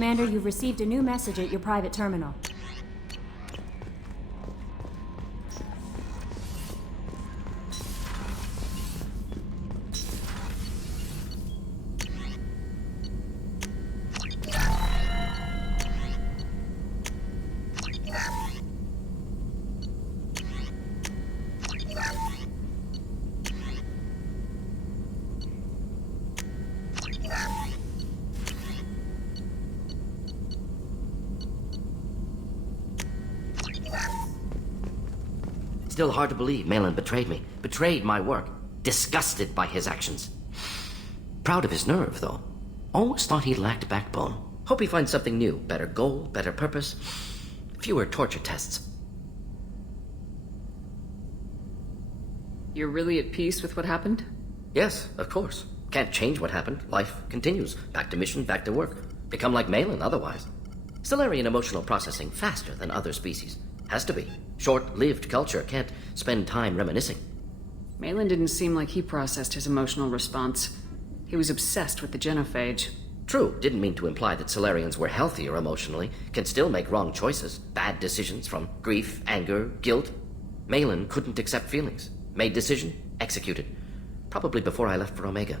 Commander, you've received a new message at your private terminal. Still hard to believe Malin betrayed me. Betrayed my work. Disgusted by his actions. Proud of his nerve, though. Always thought he lacked backbone. Hope he finds something new. Better goal, better purpose. Fewer torture tests. You're really at peace with what happened? Yes, of course. Can't change what happened. Life continues. Back to mission, back to work. Become like Malin otherwise. Stellarian emotional processing faster than other species. Has to be. Short-lived culture can't spend time reminiscing. Malin didn't seem like he processed his emotional response. He was obsessed with the genophage. True, didn't mean to imply that Solarians were healthier emotionally, can still make wrong choices, bad decisions from grief, anger, guilt. Malin couldn't accept feelings. Made decision, executed. Probably before I left for Omega.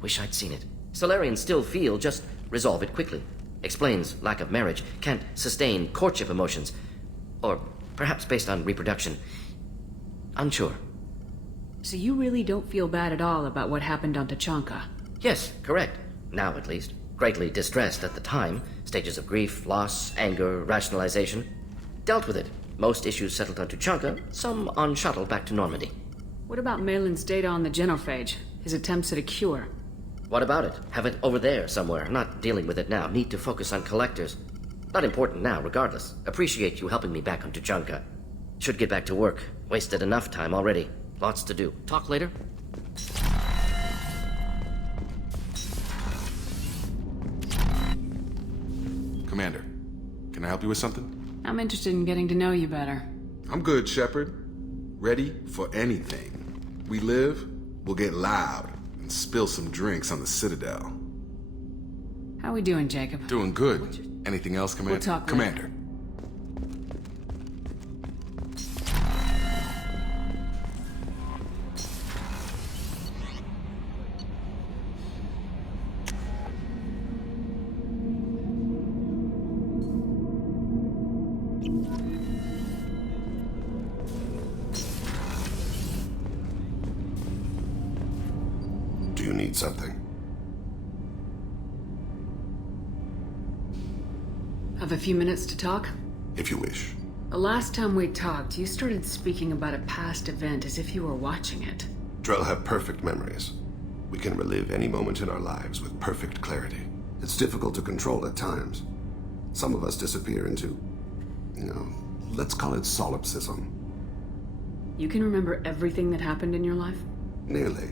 Wish I'd seen it. Solarians still feel, just resolve it quickly. Explains lack of marriage, can't sustain courtship emotions. Or perhaps based on reproduction. Unsure. So you really don't feel bad at all about what happened on Tachanka? Yes, correct. Now at least. Greatly distressed at the time. Stages of grief, loss, anger, rationalization. Dealt with it. Most issues settled on Tuchanka, some on shuttle back to Normandy. What about Malin's data on the genophage? His attempts at a cure? What about it? Have it over there somewhere. Not dealing with it now. Need to focus on collectors. Not important now, regardless. Appreciate you helping me back on Tuchanka. Should get back to work. Wasted enough time already. Lots to do. Talk later? Commander, can I help you with something? I'm interested in getting to know you better. I'm good, Shepard. Ready for anything. We live, we'll get loud, and spill some drinks on the Citadel. How we doing, Jacob? Doing good. Anything else, Commander? We'll talk later. Commander. Do you need something? Have a few minutes to talk? If you wish. The last time we talked, you started speaking about a past event as if you were watching it. Drell have perfect memories. We can relive any moment in our lives with perfect clarity. It's difficult to control at times. Some of us disappear into, let's call it solipsism. You can remember everything that happened in your life? Nearly.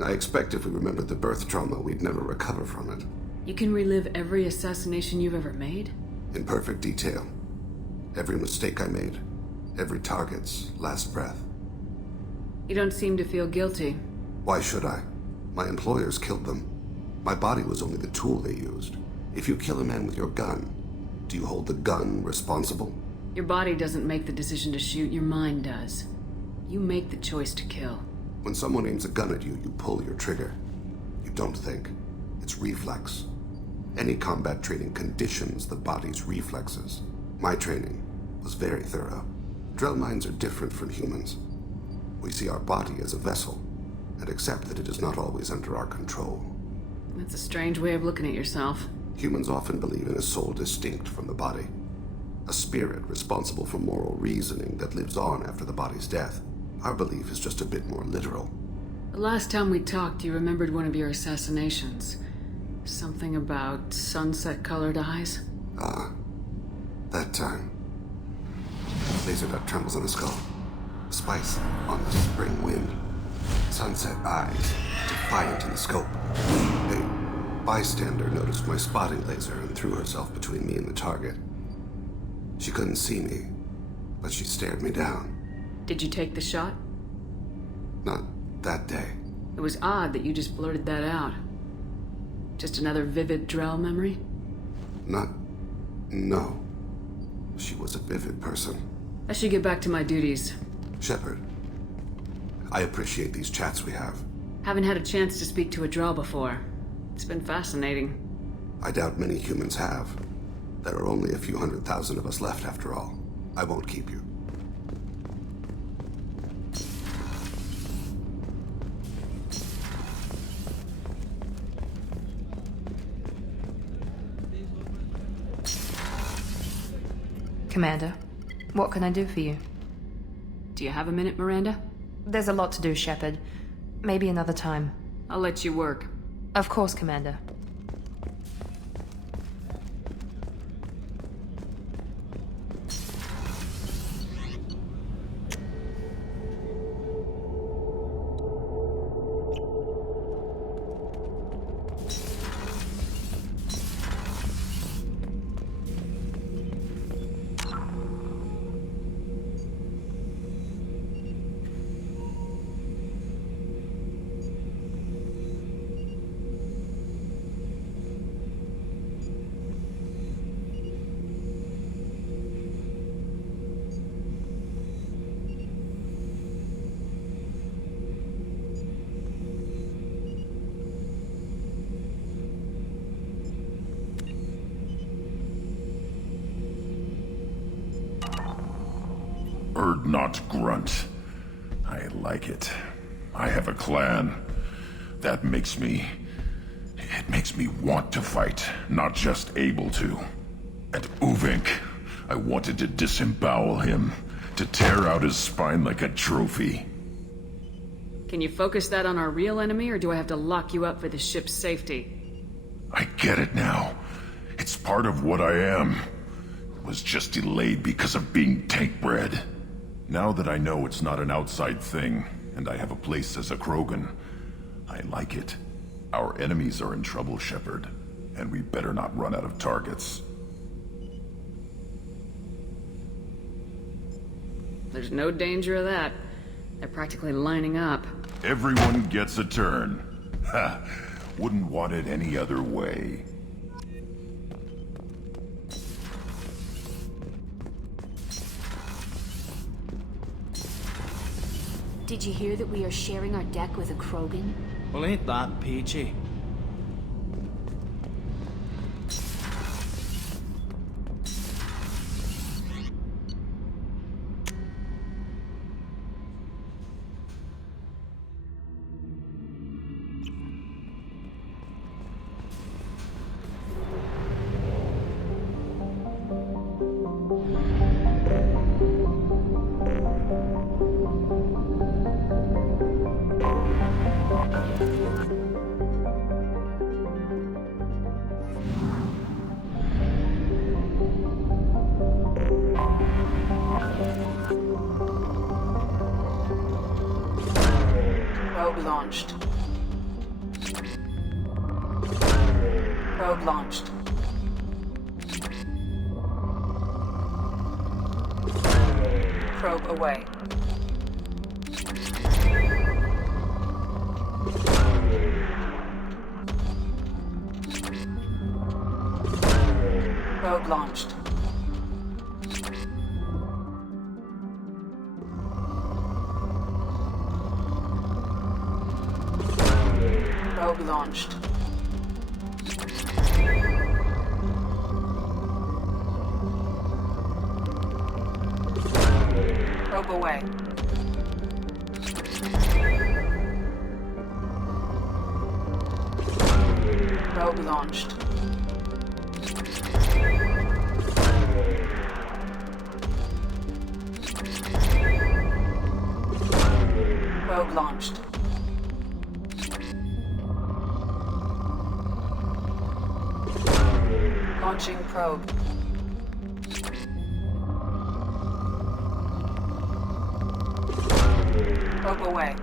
I expect if we remembered the birth trauma, we'd never recover from it. You can relive every assassination you've ever made? In perfect detail. Every mistake I made. Every target's last breath. You don't seem to feel guilty. Why should I? My employers killed them. My body was only the tool they used. If you kill a man with your gun, do you hold the gun responsible? Your body doesn't make the decision to shoot, your mind does. You make the choice to kill. When someone aims a gun at you, you pull your trigger. You don't think. It's reflex. Any combat training conditions the body's reflexes. My training was very thorough. Drell minds are different from humans. We see our body as a vessel, and accept that it is not always under our control. That's a strange way of looking at yourself. Humans often believe in a soul distinct from the body. A spirit responsible for moral reasoning that lives on after the body's death. Our belief is just a bit more literal. The last time we talked, you remembered one of your assassinations. Something about sunset-colored eyes? Ah, that time. Laser dot trembles on the skull. Spice on the spring wind. Sunset eyes, defiant in the scope. A bystander noticed my spotting laser and threw herself between me and the target. She couldn't see me, but she stared me down. Did you take the shot? Not that day. It was odd that you just blurted that out. Just another vivid Drell memory? Not... no. She was a vivid person. I should get back to my duties. Shepard, I appreciate these chats we have. Haven't had a chance to speak to a Drow before. It's been fascinating. I doubt many humans have. There are only a few 100,000 of us left after all. I won't keep you. Commander, what can I do for you? Do you have a minute, Miranda? There's a lot to do, Shepard. Maybe another time. I'll let you work. Of course, Commander. Not grunt. I like it. I have a clan. That makes me... It makes me want to fight, not just able to. At Uvink, I wanted to disembowel him, to tear out his spine like a trophy. Can you focus that on our real enemy, or do I have to lock you up for the ship's safety? I get it now. It's part of what I am. It was just delayed because of being tank-bred. Now that I know it's not an outside thing, and I have a place as a Krogan, I like it. Our enemies are in trouble, Shepard, and we better not run out of targets. There's no danger of that. They're practically lining up. Everyone gets a turn. Ha! Wouldn't want it any other way. Did you hear that we are sharing our deck with a Krogan? Well, ain't that peachy? Probe launched. Probe launched. Probe away. Probe launched. Probe launched. Probe away. Probe launched. Probe launched. Launching probe. Probe away.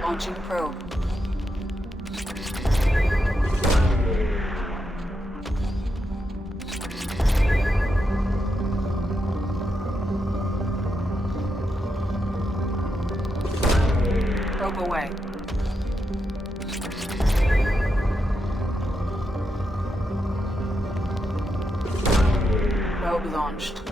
Launching probe. Probe away. Probe launched.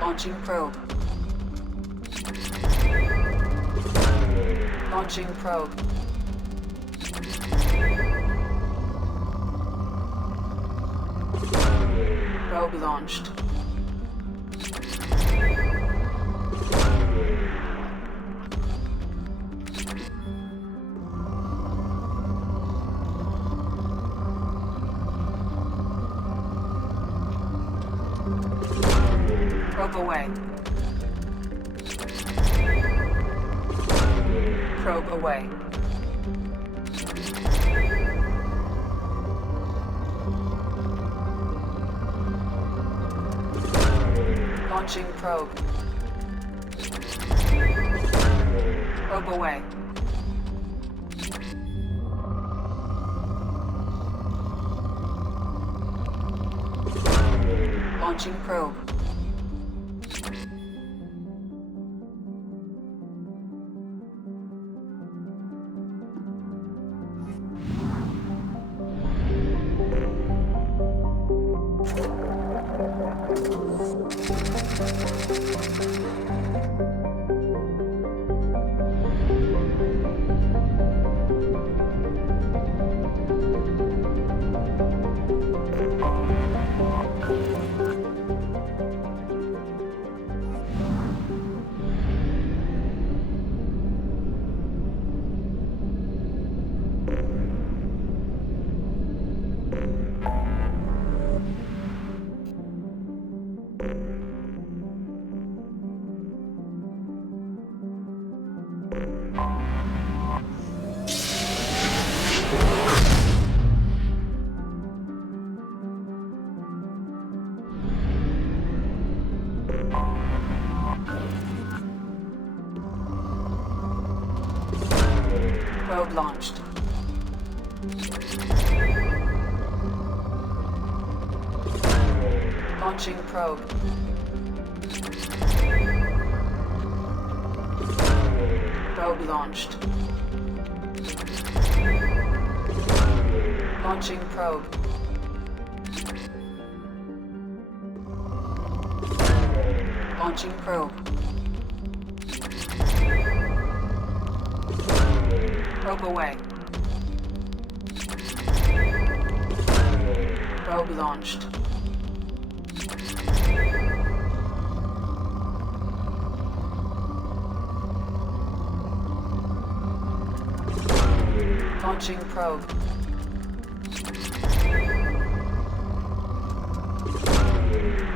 Launching probe. Launching probe. Probe launched. Probe away. Probe away. Launching probe. Probe away. Launching probe. Probe launched. Launching probe. Probe launched. Launching probe. Launching probe. Probe away. Probe launched. Launching probe.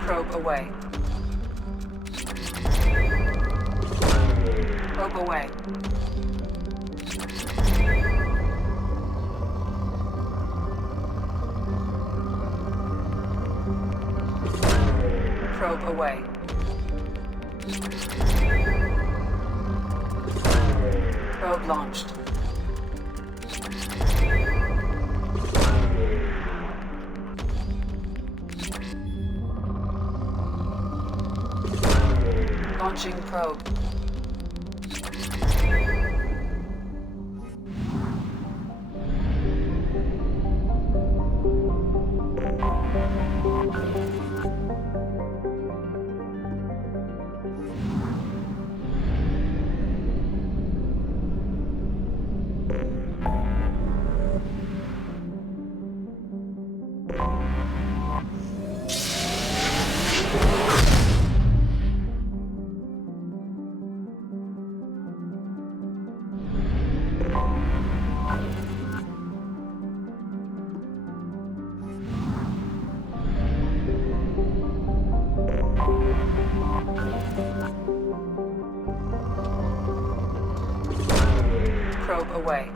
Probe away. Probe away. Probe away. Probe launched. Launching probe. Probe away.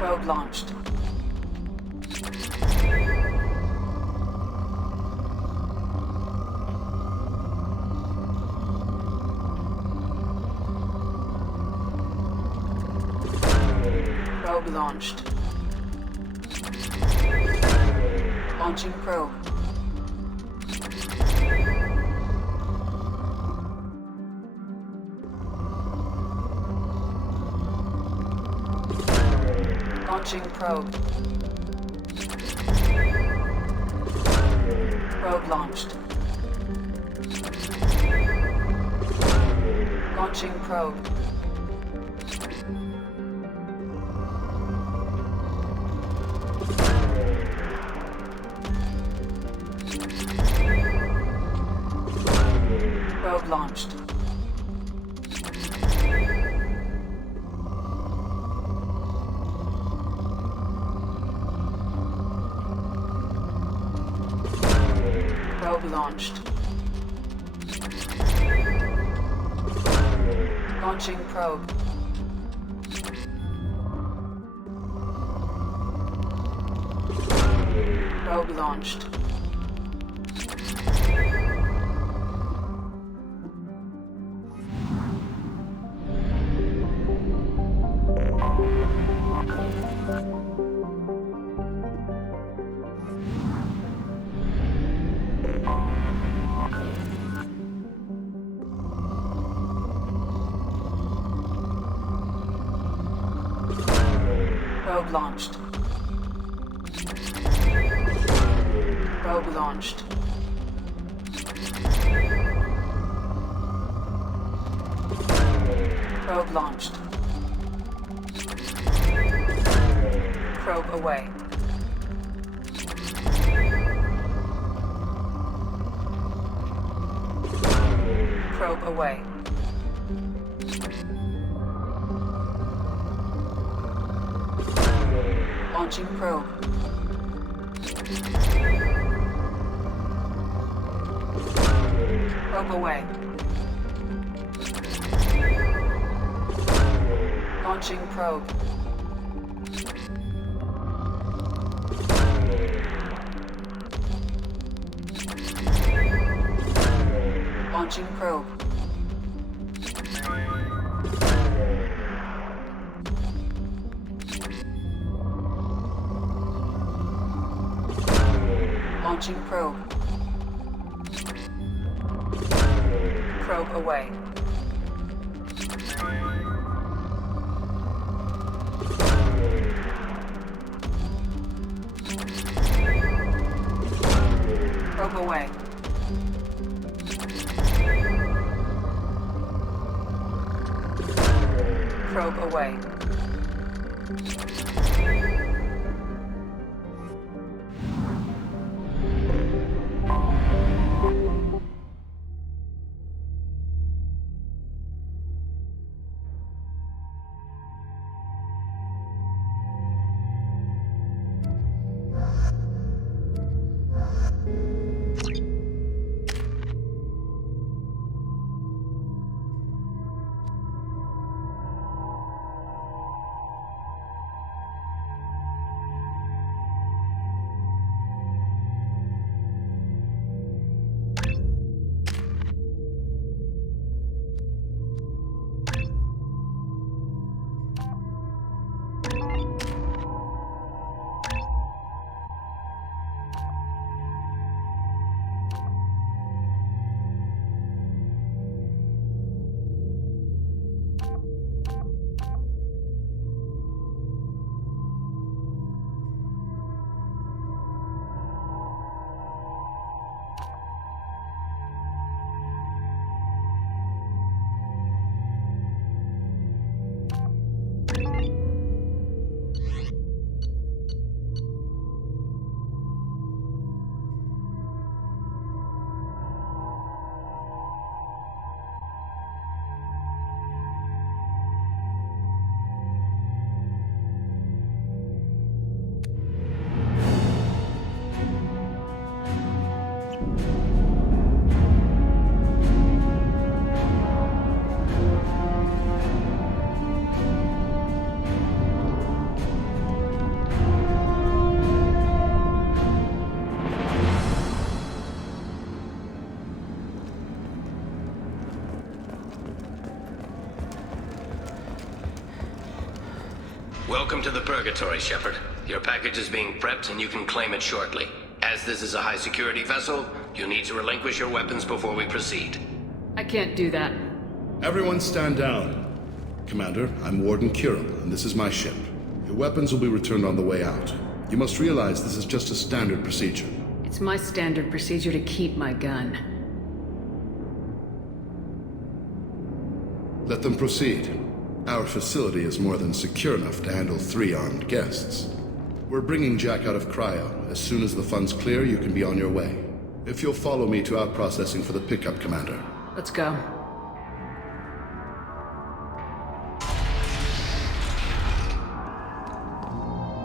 Probe launched. Probe launched. Launching probe. Launching probe. Probe launched. Launching probe. Probe launched. Probe launched. Launching probe. Probe launched. Probe launched. Probe launched. Probe launched. Probe away. Probe away. Launching probe. Probe away. Launching probe. Launching probe. Launching probe. Probe away. Probe away. Probe away. Welcome to the Purgatory, Shepard. Your package is being prepped and you can claim it shortly. As this is a high-security vessel, you need to relinquish your weapons before we proceed. I can't do that. Everyone stand down. Commander, I'm Warden Kirill, and this is my ship. Your weapons will be returned on the way out. You must realize this is just a standard procedure. It's my standard procedure to keep my gun. Let them proceed. Our facility is more than secure enough to handle 3 armed guests. We're bringing Jack out of cryo. As soon as the funds clear, you can be on your way. If you'll follow me to out-processing for the pickup, Commander. Let's go.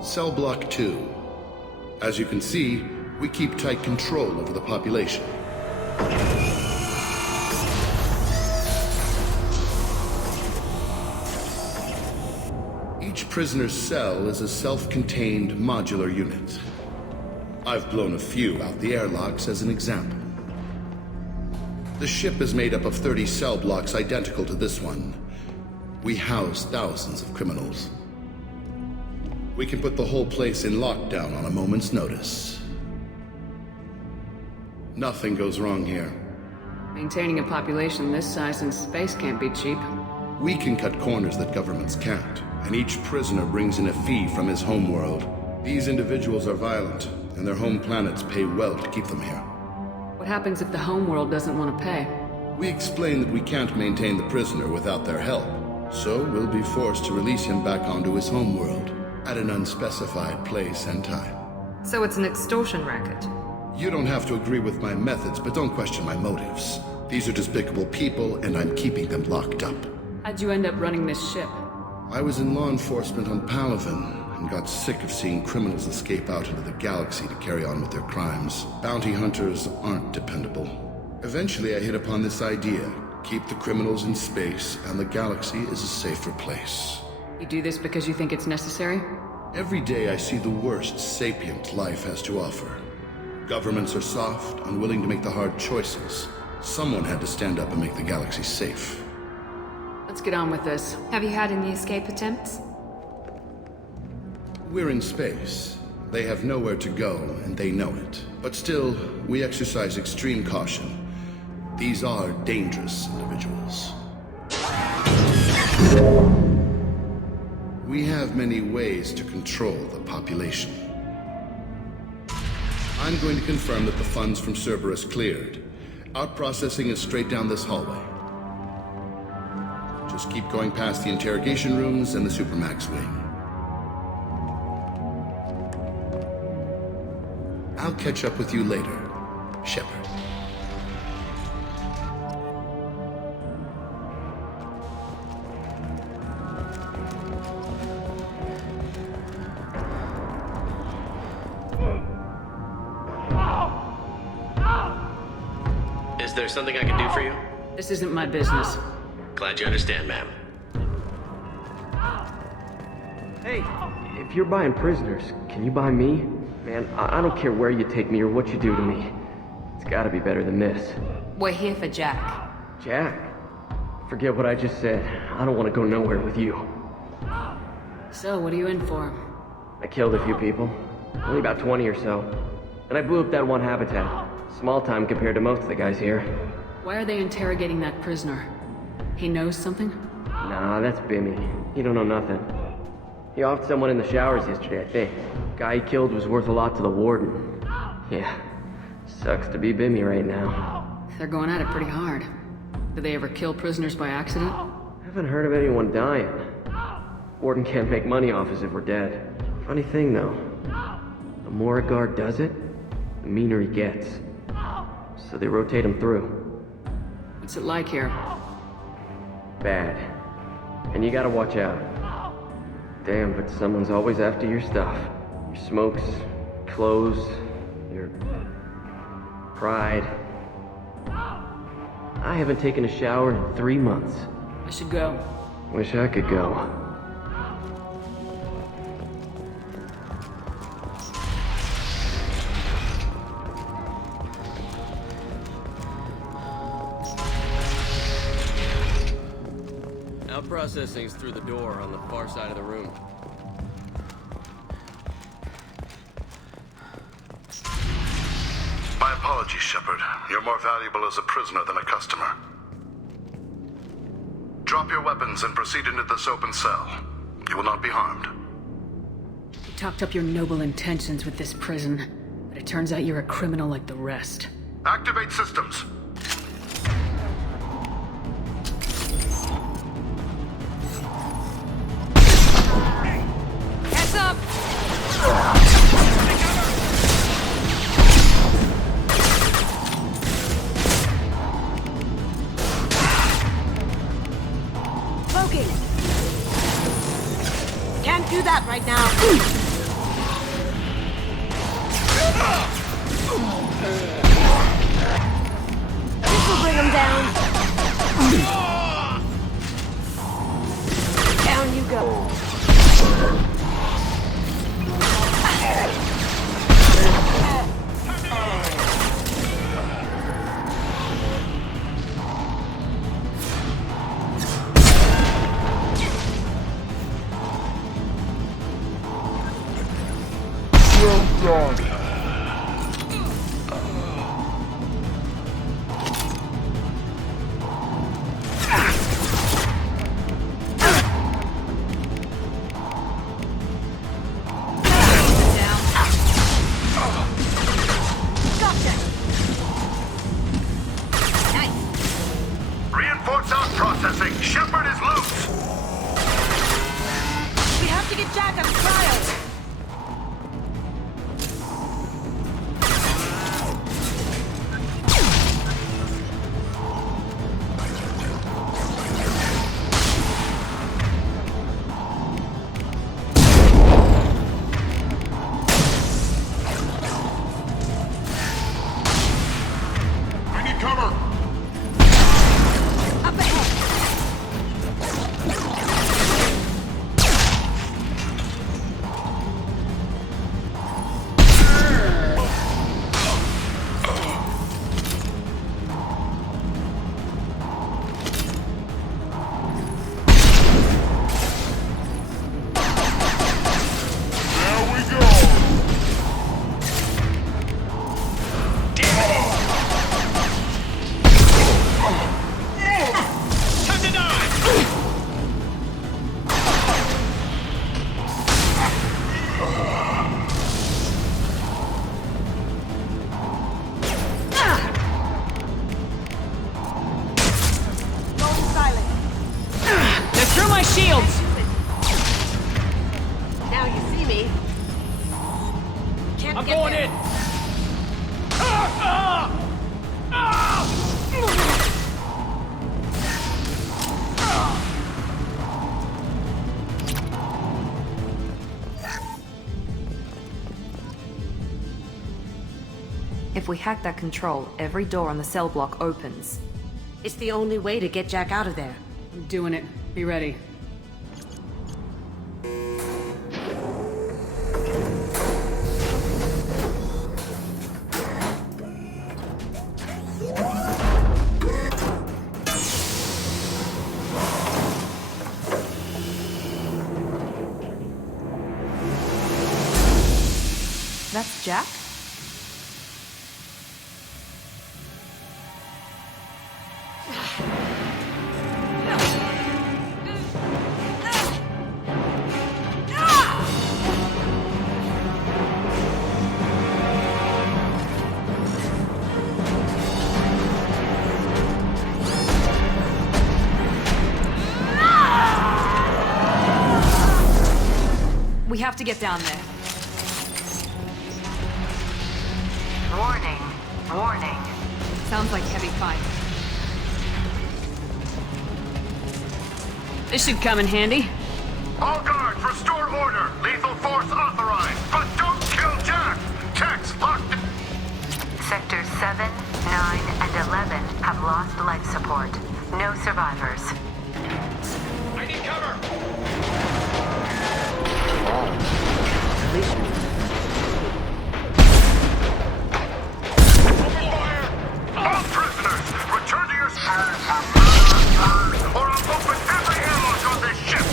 Cell Block 2. As you can see, we keep tight control over the population. Each prisoner's cell is a self-contained modular unit. I've blown a few out the airlocks as an example. The ship is made up of 30 cell blocks identical to this one. We house thousands of criminals. We can put the whole place in lockdown on a moment's notice. Nothing goes wrong here. Maintaining a population this size in space can't be cheap. We can cut corners that governments can't, and each prisoner brings in a fee from his homeworld. These individuals are violent, and their home planets pay well to keep them here. What happens if the homeworld doesn't want to pay? We explain that we can't maintain the prisoner without their help, so we'll be forced to release him back onto his homeworld at an unspecified place and time. So it's an extortion racket. You don't have to agree with my methods, but don't question my motives. These are despicable people, and I'm keeping them locked up. How'd you end up running this ship? I was in law enforcement on Palaven, and got sick of seeing criminals escape out into the galaxy to carry on with their crimes. Bounty hunters aren't dependable. Eventually I hit upon this idea. Keep the criminals in space, and the galaxy is a safer place. You do this because you think it's necessary? Every day I see the worst sapient life has to offer. Governments are soft, unwilling to make the hard choices. Someone had to stand up and make the galaxy safe. Let's get on with this. Have you had any escape attempts? We're in space. They have nowhere to go, and they know it. But still, we exercise extreme caution. These are dangerous individuals. We have many ways to control the population. I'm going to confirm that the funds from Cerberus cleared. Out-processing is straight down this hallway. Just keep going past the interrogation rooms and the Supermax wing. I'll catch up with you later, Shepard. Is there something I can do for you? This isn't my business. Glad you understand, ma'am. Hey, if you're buying prisoners, can you buy me? Man, I don't care where you take me or what you do to me. It's gotta be better than this. We're here for Jack. Jack? Forget what I just said. I don't want to go nowhere with you. So, what are you in for? I killed a few people. Only about 20 or so. And I blew up that one habitat. Small time compared to most of the guys here. Why are they interrogating that prisoner? He knows something? Nah, that's Bimmy. He don't know nothing. He offed someone in the showers yesterday, I think. Guy he killed was worth a lot to the warden. Yeah, sucks to be Bimmy right now. They're going at it pretty hard. Do they ever kill prisoners by accident? Haven't heard of anyone dying. Warden can't make money off us if we're dead. Funny thing, though. The more a guard does it, the meaner he gets. So they rotate him through. What's it like here? Bad. And you gotta watch out. Damn, but someone's always after your stuff. Your smokes, clothes, your pride. I haven't taken a shower in 3 months. I should go. Wish I could go. Out processing's through the door on the far side of the room. apologies, Shepard. You're more valuable as a prisoner than a customer. Drop your weapons and proceed into this open cell. You will not be harmed. You talked up your noble intentions with this prison, but it turns out you're a criminal like the rest. Activate systems. Heads up! Smoking! Can't do that right now. This will bring him down. Down you go. Reinforce out processing. Shepard is loose. We have to get Jack out of trial. I need cover! Up ahead. There we go! Time to die! Go silent. They're through my shields! Now you see me. Can't I'm get going there. in! Ah! Ah! Ah! If we hack that control, every door on the cell block opens. It's the only way to get Jack out of there. I'm doing it. Be ready. That's Jack? We have to get down there. Warning. Warning. Sounds like heavy fight. This should come in handy. All guards, restore order. Lethal force authorized. But don't kill Jack. Techs locked. Sectors 7, 9, and 11 have lost life support. No survivors. I need cover! Open fire! All prisoners, return to your or I'll open every airlock on this ship.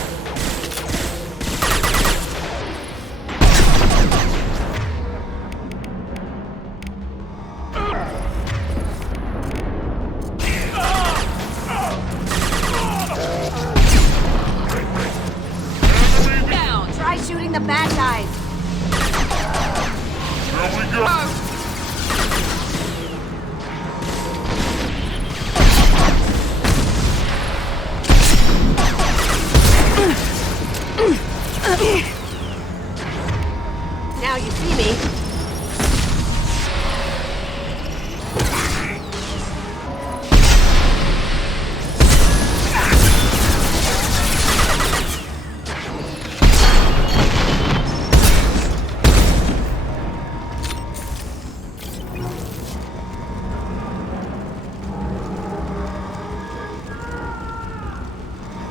shooting the bad guys. Here we go! Now you see me.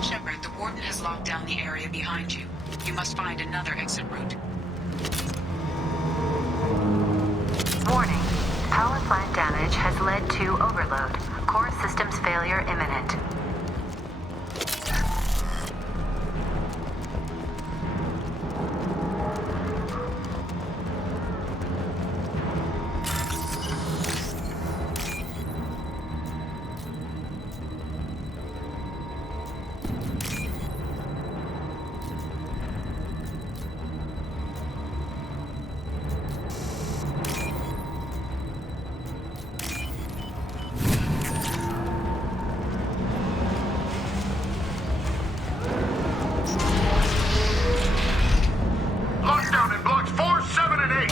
Shepard, the Warden has locked down the area behind you. You must find another exit route. Warning. Power plant damage has led to overload. Core systems failure imminent. Lockdown in blocks 4, 7, and 8.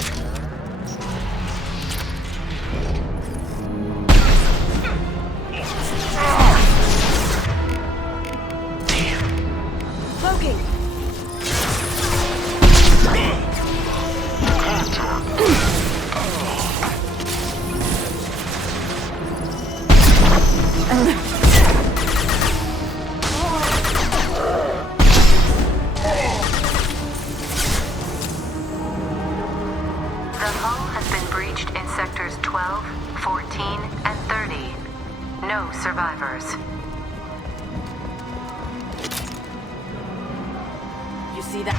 Cloaking. The hull has been breached in sectors 12, 14, and 30. No survivors. You see that?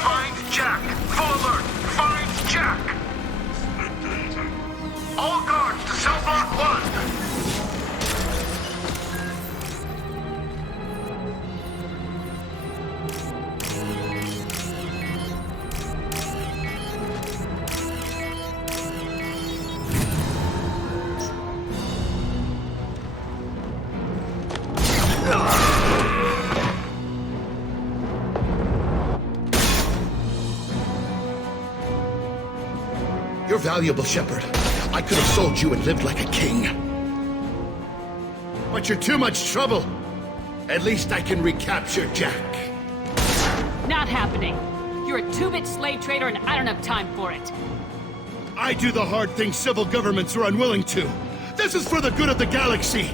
Find Jack. Full alert. Find Jack. All guards to cell block 1. You're valuable, Shepard. I could have sold you and lived like a king. But you're too much trouble. At least I can recapture Jack. Not happening. You're a two-bit slave trader and I don't have time for it. I do the hard things civil governments are unwilling to. This is for the good of the galaxy.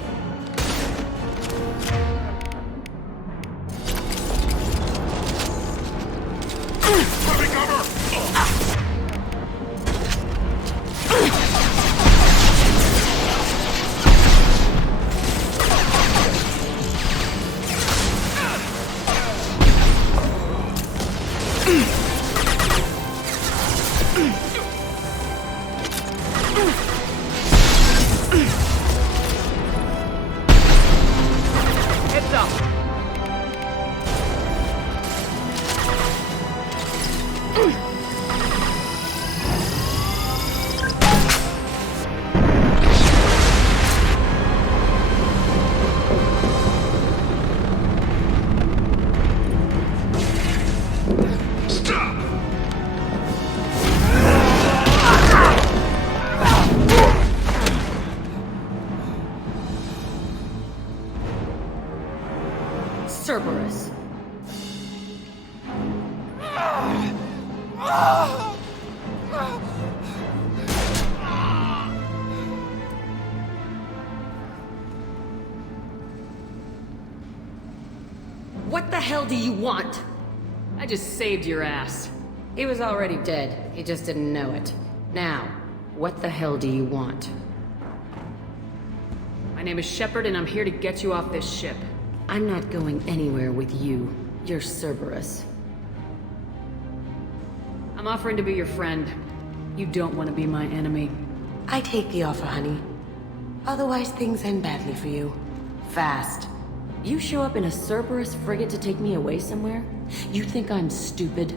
What the hell do you want? I just saved your ass. He was already dead. He just didn't know it. Now, what the hell do you want? My name is Shepard, and I'm here to get you off this ship. I'm not going anywhere with you. You're Cerberus. I'm offering to be your friend. You don't want to be my enemy. I take the offer, honey. Otherwise, things end badly for you. Fast. You show up in a Cerberus frigate to take me away somewhere? You think I'm stupid?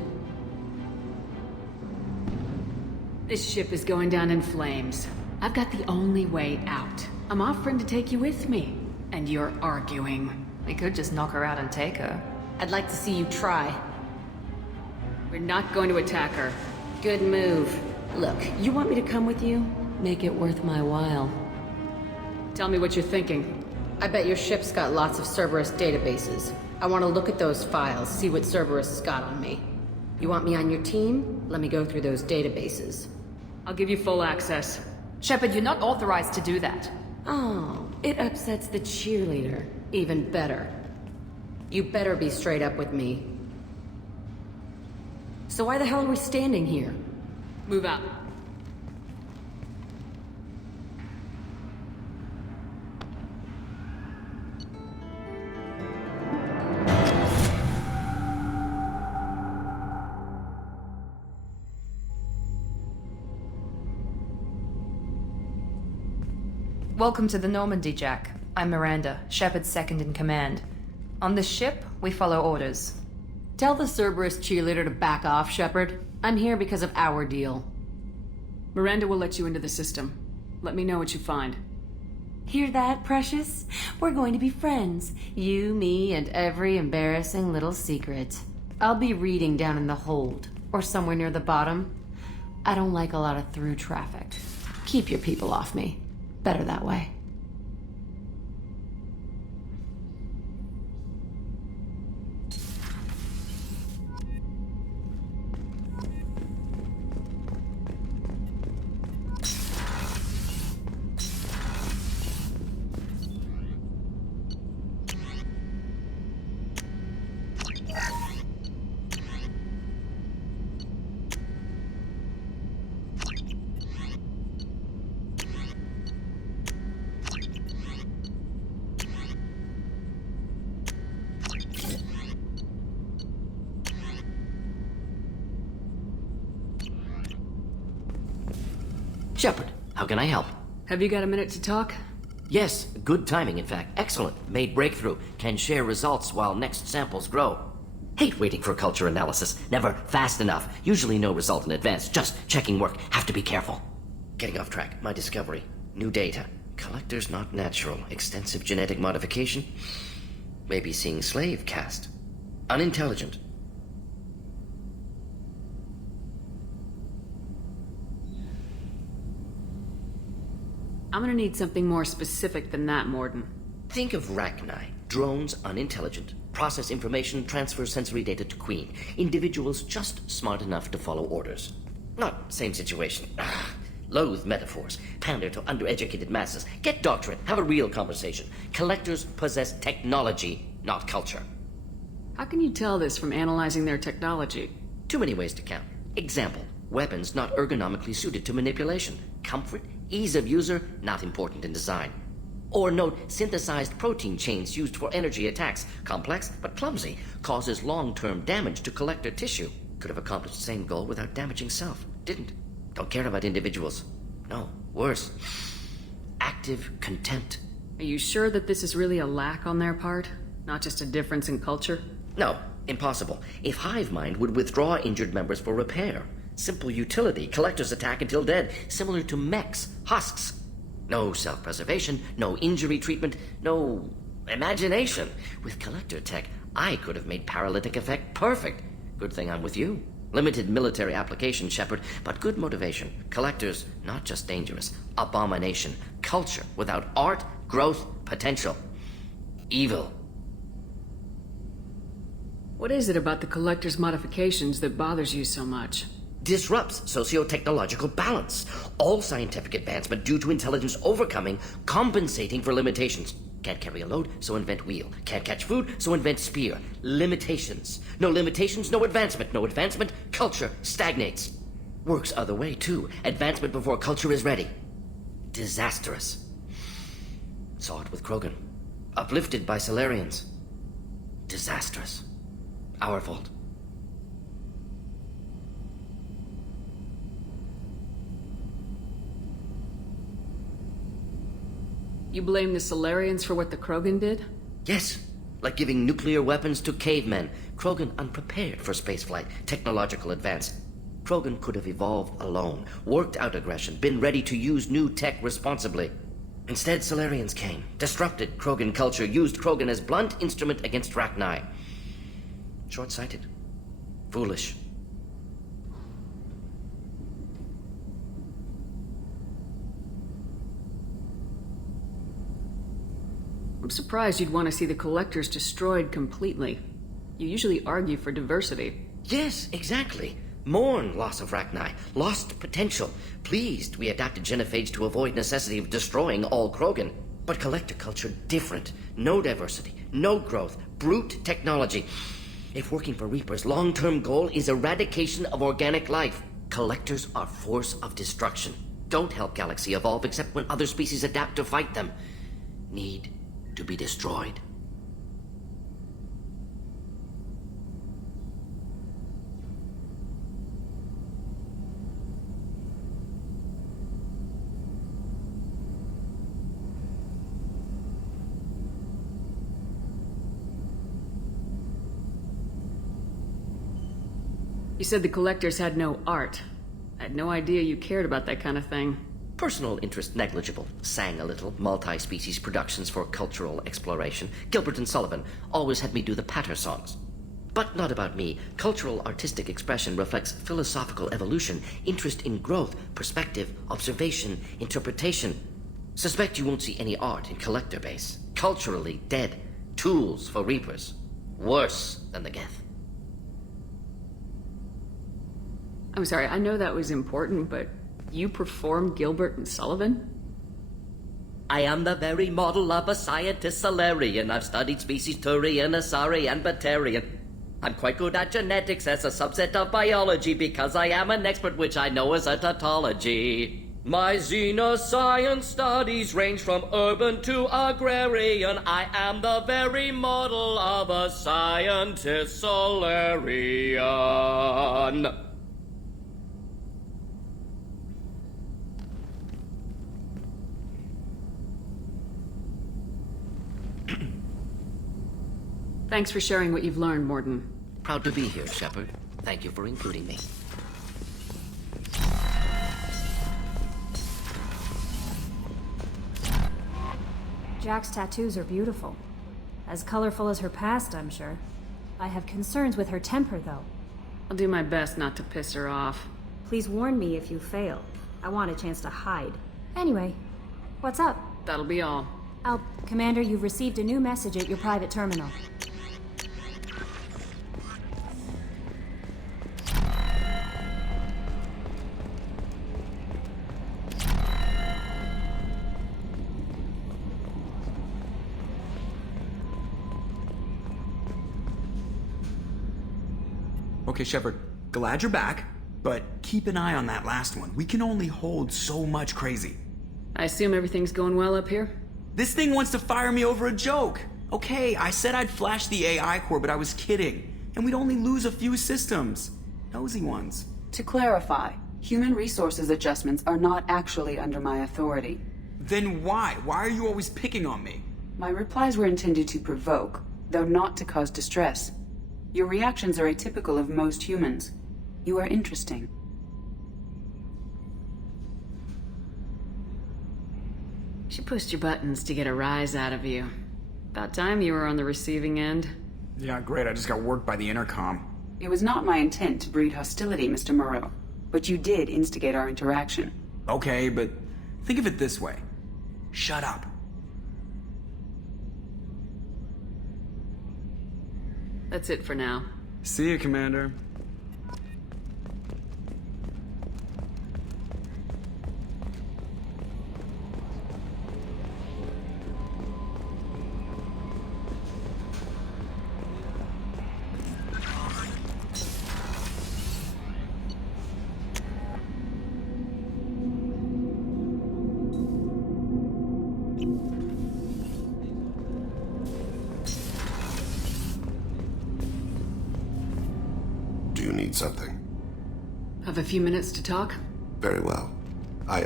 This ship is going down in flames. I've got the only way out. I'm offering to take you with me. And you're arguing. We could just knock her out and take her. I'd like to see you try. We're not going to attack her. Good move. Look, you want me to come with you? Make it worth my while. Tell me what you're thinking. I bet your ship's got lots of Cerberus databases. I want to look at those files, see what Cerberus has got on me. You want me on your team? Let me go through those databases. I'll give you full access. Shepard, you're not authorized to do that. Oh, it upsets the cheerleader. Even better. You better be straight up with me. So why the hell are we standing here? Move out. Welcome to the Normandy, Jack. I'm Miranda, Shepard's second in command. On this ship, we follow orders. Tell the Cerberus cheerleader to back off, Shepard. I'm here because of our deal. Miranda will let you into the system. Let me know what you find. Hear that, Precious? We're going to be friends. You, me, and every embarrassing little secret. I'll be reading down in the hold, or somewhere near the bottom. I don't like a lot of through traffic. Keep your people off me. Better that way. Shepard, how can I help? Have you got a minute to talk? Yes, good timing, in fact. Excellent. Made breakthrough. Can share results while next samples grow. Hate waiting for culture analysis. Never fast enough. Usually no result in advance. Just checking work. Have to be careful. Getting off track. My discovery. New data. Collectors not natural. Extensive genetic modification. Maybe seeing slave caste. Unintelligent. I'm gonna need something more specific than that, Morden. Think of Rachni. Drones unintelligent. Process information, transfer sensory data to Queen. Individuals just smart enough to follow orders. Not same situation. Loathe metaphors. Pander to undereducated masses. Get doctrine. Have a real conversation. Collectors possess technology, not culture. How can you tell this from analyzing their technology? Too many ways to count. Example. Weapons not ergonomically suited to manipulation. Comfort, ease of user, not important in design. Or note synthesized protein chains used for energy attacks. Complex, but clumsy. Causes long-term damage to collector tissue. Could have accomplished the same goal without damaging self. Didn't. Don't care about individuals. No, worse. Active contempt. Are you sure that this is really a lack on their part? Not just a difference in culture? No, impossible. If Hive Mind would withdraw injured members for repair. Simple utility. Collectors attack until dead. Similar to mechs. Husks. No self-preservation, no injury treatment, no imagination. With collector tech, I could have made paralytic effect perfect. Good thing I'm with you. Limited military application, Shepard, but good motivation. Collectors, not just dangerous. Abomination. Culture without art, growth, potential. Evil. What is it about the Collector's modifications that bothers you so much? Disrupts socio-technological balance. All scientific advancement due to intelligence overcoming, compensating for limitations. Can't carry a load, so invent wheel. Can't catch food, so invent spear. Limitations. No limitations, no advancement. No advancement, culture stagnates. Works other way, too. Advancement before culture is ready. Disastrous. Saw it with Krogan. Uplifted by Salarians. Disastrous. Our fault. You blame the Salarians for what the Krogan did? Yes. Like giving nuclear weapons to cavemen. Krogan unprepared for spaceflight, technological advance. Krogan could have evolved alone, worked out aggression, been ready to use new tech responsibly. Instead, Salarians came, disrupted Krogan culture, used Krogan as blunt instrument against Rachni. Short-sighted. Foolish. I'm surprised you'd want to see the Collectors destroyed completely. You usually argue for diversity. Yes, exactly. Mourn loss of Rachni, lost potential. Pleased we adapted genophage to avoid necessity of destroying all Krogan. But Collector culture different. No diversity, no growth, brute technology. If working for Reapers' long-term goal is eradication of organic life, Collectors are force of destruction. Don't help Galaxy evolve except when other species adapt to fight them. Need to be destroyed. You said the Collectors had no art. I had no idea you cared about that kind of thing. Personal interest negligible. Sang a little. Multi-species productions for cultural exploration. Gilbert and Sullivan always had me do the patter songs. But not about me. Cultural artistic expression reflects philosophical evolution, interest in growth, perspective, observation, interpretation. Suspect you won't see any art in Collector base. Culturally dead. Tools for Reapers. Worse than the Geth. I'm sorry, I know that was important, but you performed Gilbert and Sullivan? I am the very model of a scientist Salarian. I've studied species Turian, Asari, and Batarian. I'm quite good at genetics as a subset of biology because I am an expert which I know as a tautology. My xenoscience studies range from urban to agrarian. I am the very model of a scientist Salarian. Thanks for sharing what you've learned, Mordin. Proud to be here, Shepard. Thank you for including me. Jack's tattoos are beautiful. As colorful as her past, I'm sure. I have concerns with her temper, though. I'll do my best not to piss her off. Please warn me if you fail. I want a chance to hide. Anyway, what's up? That'll be all. Commander, you've received a new message at your private terminal. Okay, Shepard, glad you're back, but keep an eye on that last one. We can only hold so much crazy. I assume everything's going well up here? This thing wants to fire me over a joke. Okay, I said I'd flash the AI core, but I was kidding. And we'd only lose a few systems. Nosy ones. To clarify, human resources adjustments are not actually under my authority. Then why? Why are you always picking on me? My replies were intended to provoke, though not to cause distress. Your reactions are atypical of most humans. You are interesting. She pushed your buttons to get a rise out of you. About time you were on the receiving end. Yeah, great. I just got worked by the intercom. It was not my intent to breed hostility, Mr. Moreau, but you did instigate our interaction. Okay, but think of it this way. Shut up. That's it for now. See you, Commander. Do you need something? Have a few minutes to talk? Very well. I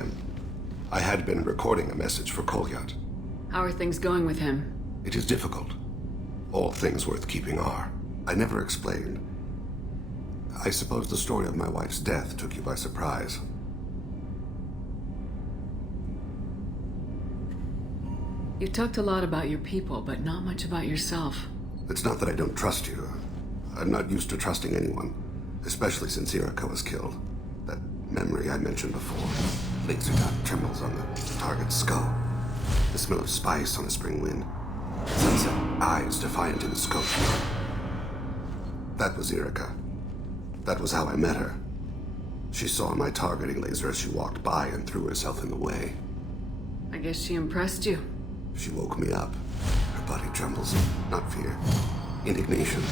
had been recording a message for Kolyat. How are things going with him? It is difficult. All things worth keeping are. I never explained. I suppose the story of my wife's death took you by surprise. You talked a lot about your people, but not much about yourself. It's not that I don't trust you. I'm not used to trusting anyone, especially since Irika was killed. That memory I mentioned before. Laser dot trembles on the target's skull. The smell of spice on a spring wind. Sunset eyes defiant in the scope. That was Irika. That was how I met her. She saw my targeting laser as she walked by and threw herself in the way. I guess she impressed you. She woke me up. Her body trembles. Not fear. Indignation.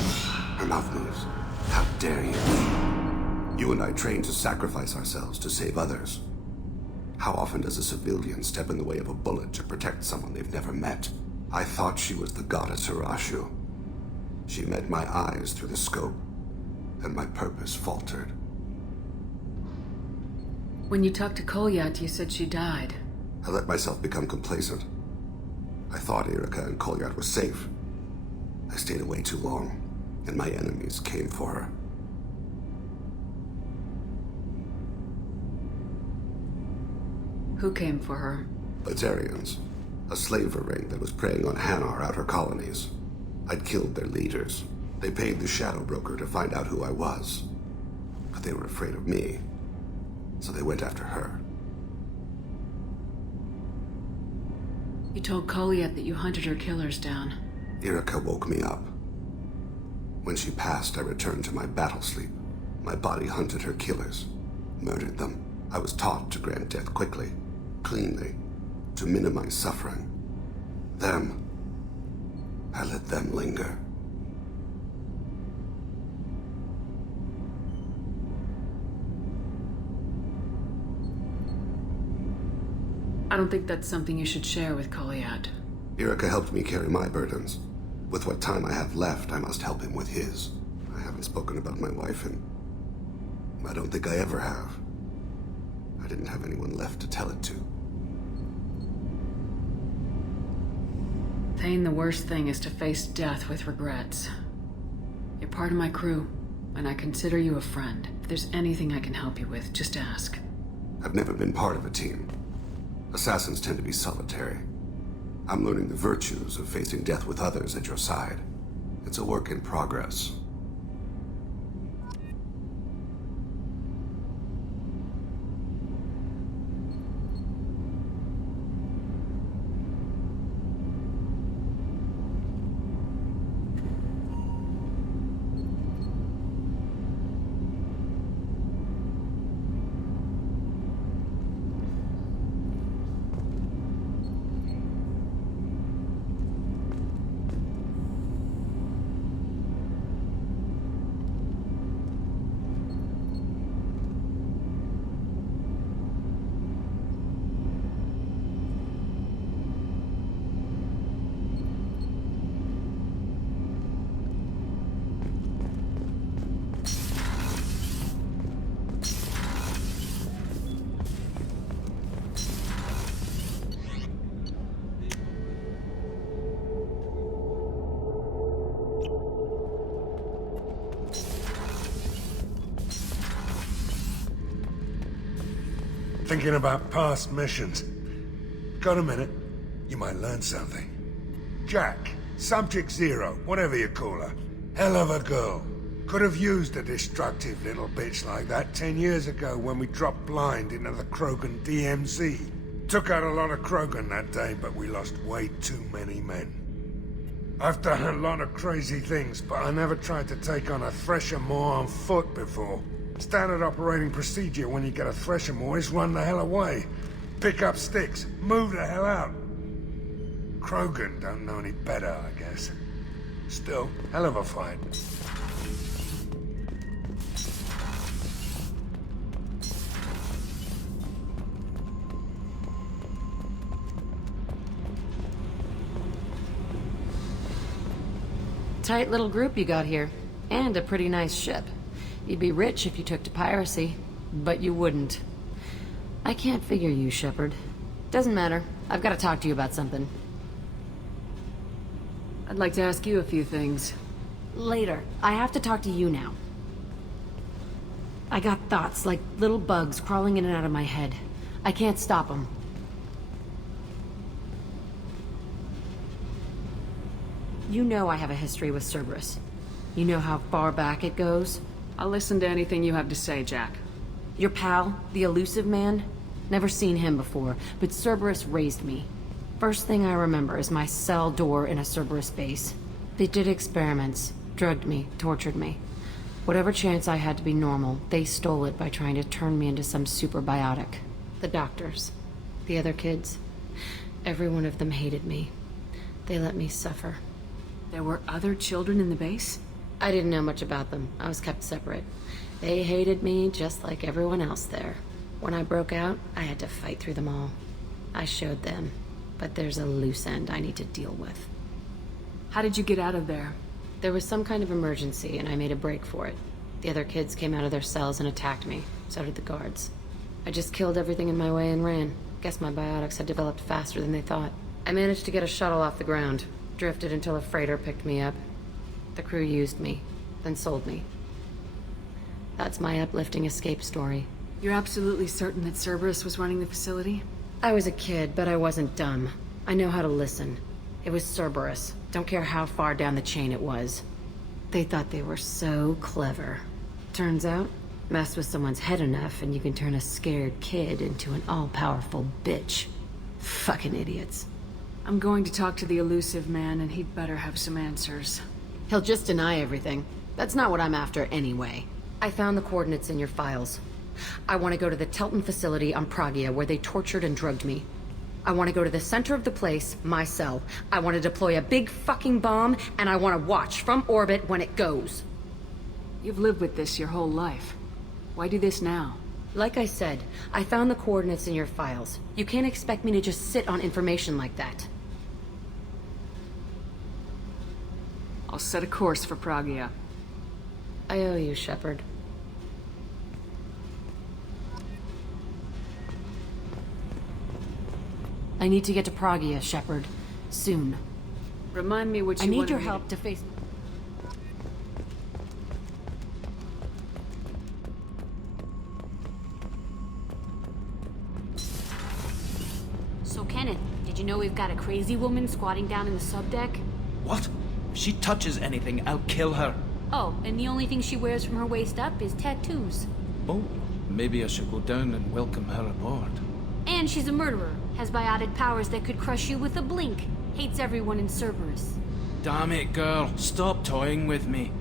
Her mouth moves. How dare you? You and I trained to sacrifice ourselves to save others. How often does a civilian step in the way of a bullet to protect someone they've never met? I thought she was the goddess Hirashu. She met my eyes through the scope, and my purpose faltered. When you talked to Kolyat, you said she died. I let myself become complacent. I thought Irika and Kolyat were safe. I stayed away too long, and my enemies came for her. Who came for her? Batarians. A slaver ring that was preying on Hanar outer colonies. I'd killed their leaders. They paid the Shadow Broker to find out who I was. But they were afraid of me, so they went after her. You told Kolyat that you hunted her killers down. Irika woke me up. When she passed, I returned to my battle sleep. My body hunted her killers, murdered them. I was taught to grant death quickly, cleanly, to minimize suffering. Them, I let them linger. I don't think that's something you should share with Kolyat. Irika helped me carry my burdens. With what time I have left, I must help him with his. I haven't spoken about my wife, and I don't think I ever have. I didn't have anyone left to tell it to. Thane, the worst thing is to face death with regrets. You're part of my crew, and I consider you a friend. If there's anything I can help you with, just ask. I've never been part of a team. Assassins tend to be solitary. I'm learning the virtues of facing death with others at your side. It's a work in progress. Thinking about past missions. Got a minute? You might learn something. Jack, Subject Zero, whatever you call her. Hell of a girl. Could have used a destructive little bitch like that 10 years ago when we dropped blind into the Krogan DMZ. Took out a lot of Krogan that day, but we lost way too many men. I've done a lot of crazy things, but I never tried to take on a Thresher Maw on foot before. Standard operating procedure when you get a Thresher Maw is run the hell away. Pick up sticks, move the hell out. Krogan don't know any better, I guess. Still, hell of a fight. Tight little group you got here. And a pretty nice ship. You'd be rich if you took to piracy, but you wouldn't. I can't figure you, Shepard. Doesn't matter. I've got to talk to you about something. I'd like to ask you a few things. Later. I have to talk to you now. I got thoughts like little bugs crawling in and out of my head. I can't stop them. You know I have a history with Cerberus. You know how far back it goes? I'll listen to anything you have to say, Jack. Your pal, the Elusive Man? Never seen him before, but Cerberus raised me. First thing I remember is my cell door in a Cerberus base. They did experiments, drugged me, tortured me. Whatever chance I had to be normal, they stole it by trying to turn me into some superbiotic. The doctors, the other kids, every one of them hated me. They let me suffer. There were other children in the base? I didn't know much about them. I was kept separate. They hated me just like everyone else there. When I broke out, I had to fight through them all. I showed them, but there's a loose end I need to deal with. How did you get out of there? There was some kind of emergency, and I made a break for it. The other kids came out of their cells and attacked me. So did the guards. I just killed everything in my way and ran. Guess my biotics had developed faster than they thought. I managed to get a shuttle off the ground. Drifted until a freighter picked me up. The crew used me, then sold me. That's my uplifting escape story. You're absolutely certain that Cerberus was running the facility? I was a kid, but I wasn't dumb. I know how to listen. It was Cerberus. Don't care how far down the chain it was. They thought they were so clever. Turns out, mess with someone's head enough and you can turn a scared kid into an all-powerful bitch. Fucking idiots. I'm going to talk to the Elusive Man, and he'd better have some answers. He'll just deny everything. That's not what I'm after anyway. I found the coordinates in your files. I want to go to the Telton facility on Pragia where they tortured and drugged me. I want to go to the center of the place, my cell. I want to deploy a big fucking bomb, and I want to watch from orbit when it goes. You've lived with this your whole life. Why do this now? Like I said, I found the coordinates in your files. You can't expect me to just sit on information like that. I'll set a course for Pragia. I owe you, Shepard. I need to get to Pragia, Shepard. Soon. Remind me what you I need wanted your me help to face... So, Kenneth, did you know we've got a crazy woman squatting down in the subdeck? What? If she touches anything, I'll kill her. Oh, and the only thing she wears from her waist up is tattoos. Oh, maybe I should go down and welcome her aboard. And she's a murderer, has biotic powers that could crush you with a blink, hates everyone in Cerberus. Damn it, girl. Stop toying with me.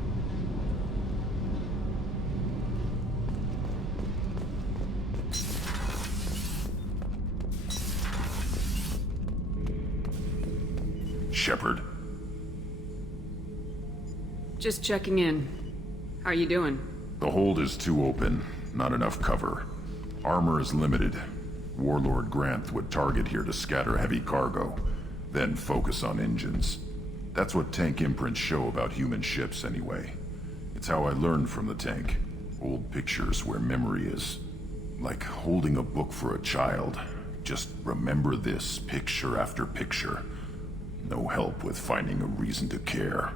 Shepard. Just checking in. How are you doing? The hold is too open. Not enough cover. Armor is limited. Warlord Granth would target here to scatter heavy cargo, then focus on engines. That's what tank imprints show about human ships anyway. It's how I learned from the tank. Old pictures where memory is. Like holding a book for a child. Just remember this picture after picture. No help with finding a reason to care.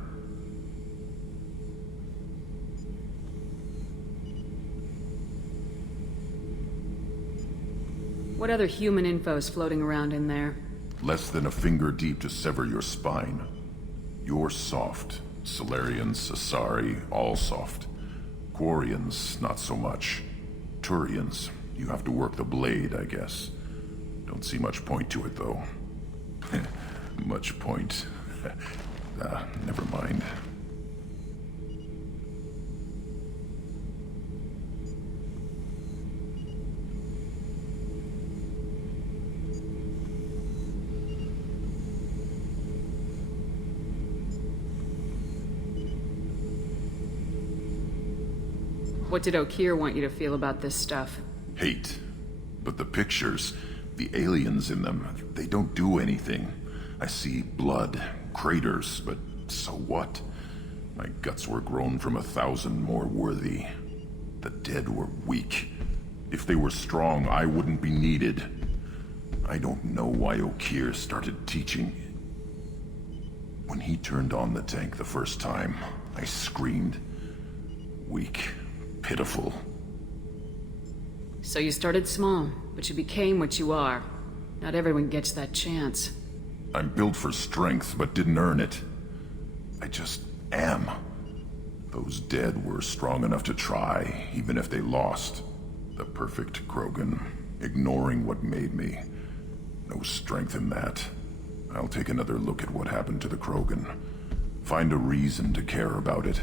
What other human info is floating around in there? Less than a finger deep to sever your spine. You're soft. Salarians, Asari, all soft. Quarians, not so much. Turians, you have to work the blade, I guess. Don't see much point to it, though. Much point. Never mind. What did Okeer want you to feel about this stuff? Hate. But the pictures, the aliens in them, they don't do anything. I see blood, craters, but so what? My guts were grown from 1,000 more worthy. The dead were weak. If they were strong, I wouldn't be needed. I don't know why Okeer started teaching. When he turned on the tank the first time, I screamed. Weak. Pitiful. So you started small, but you became what you are. Not everyone gets that chance. I'm built for strength, but didn't earn it. I just am. Those dead were strong enough to try, even if they lost. The perfect Krogan, ignoring what made me. No strength in that. I'll take another look at what happened to the Krogan. Find a reason to care about it.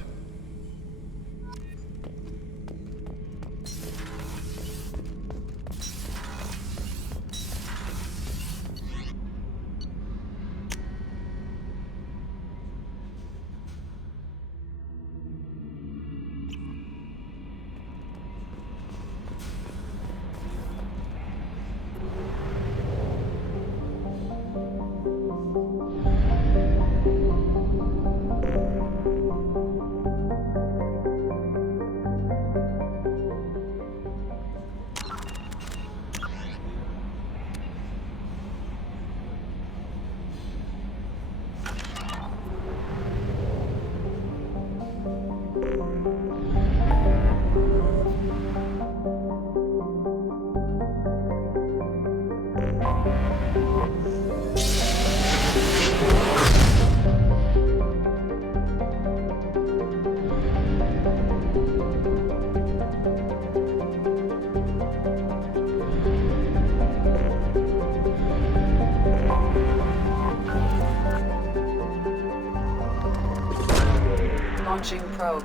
Launching probe.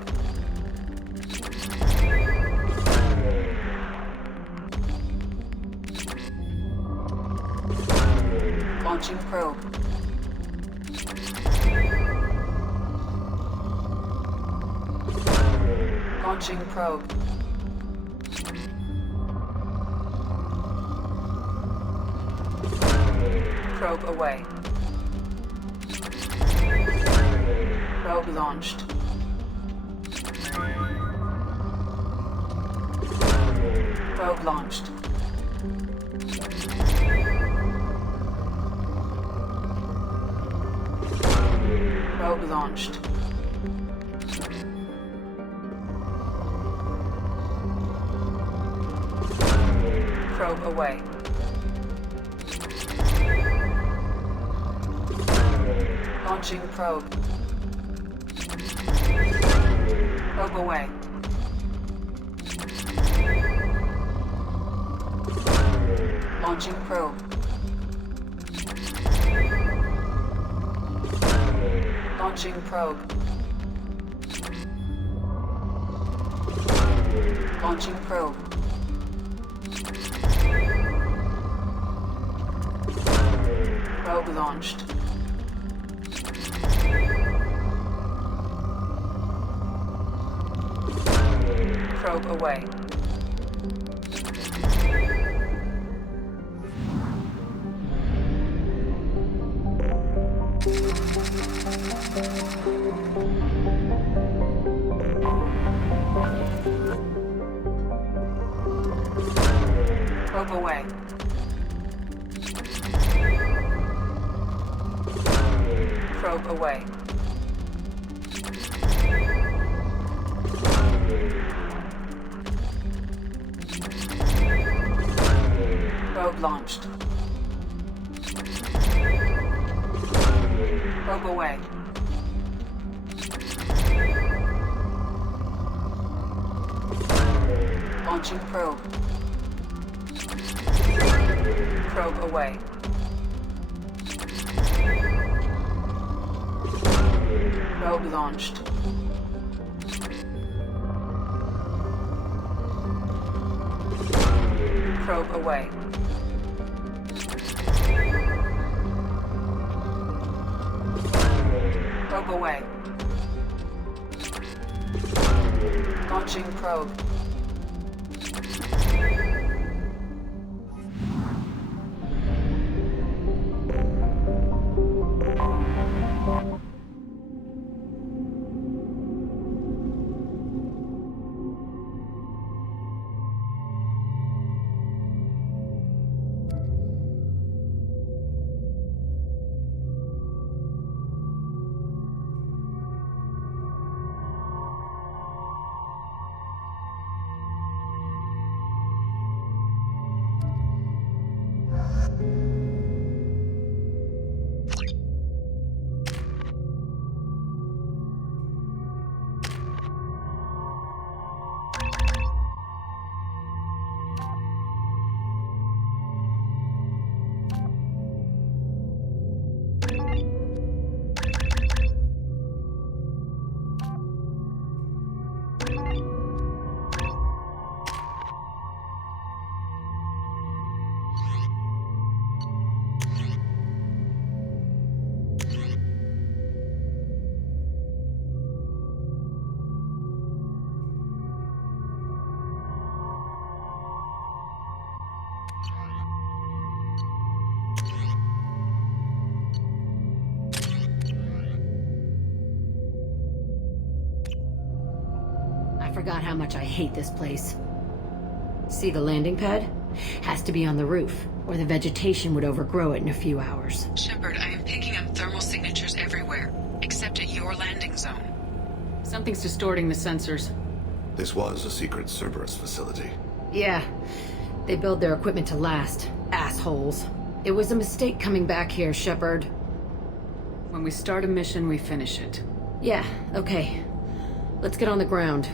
Launching probe. Launching probe. Probe away. Probe launched. Probe launched. Probe launched. Probe away. Launching probe. Probe away. Launching probe. Launching probe. Launching probe. Probe launched. Probe away. Probe away. Probe away. Probe launched. Probe away. Launching probe. Probe away. Probe launched. Probe away. Probe away. Launching probe. I forgot how much I hate this place. See the landing pad? Has to be on the roof, or the vegetation would overgrow it in a few hours. Shepard, I am picking up thermal signatures everywhere, except at your landing zone. Something's distorting the sensors. This was a secret Cerberus facility. Yeah, they build their equipment to last. Assholes. It was a mistake coming back here, Shepard. When we start a mission, we finish it. Yeah, okay. Let's get on the ground.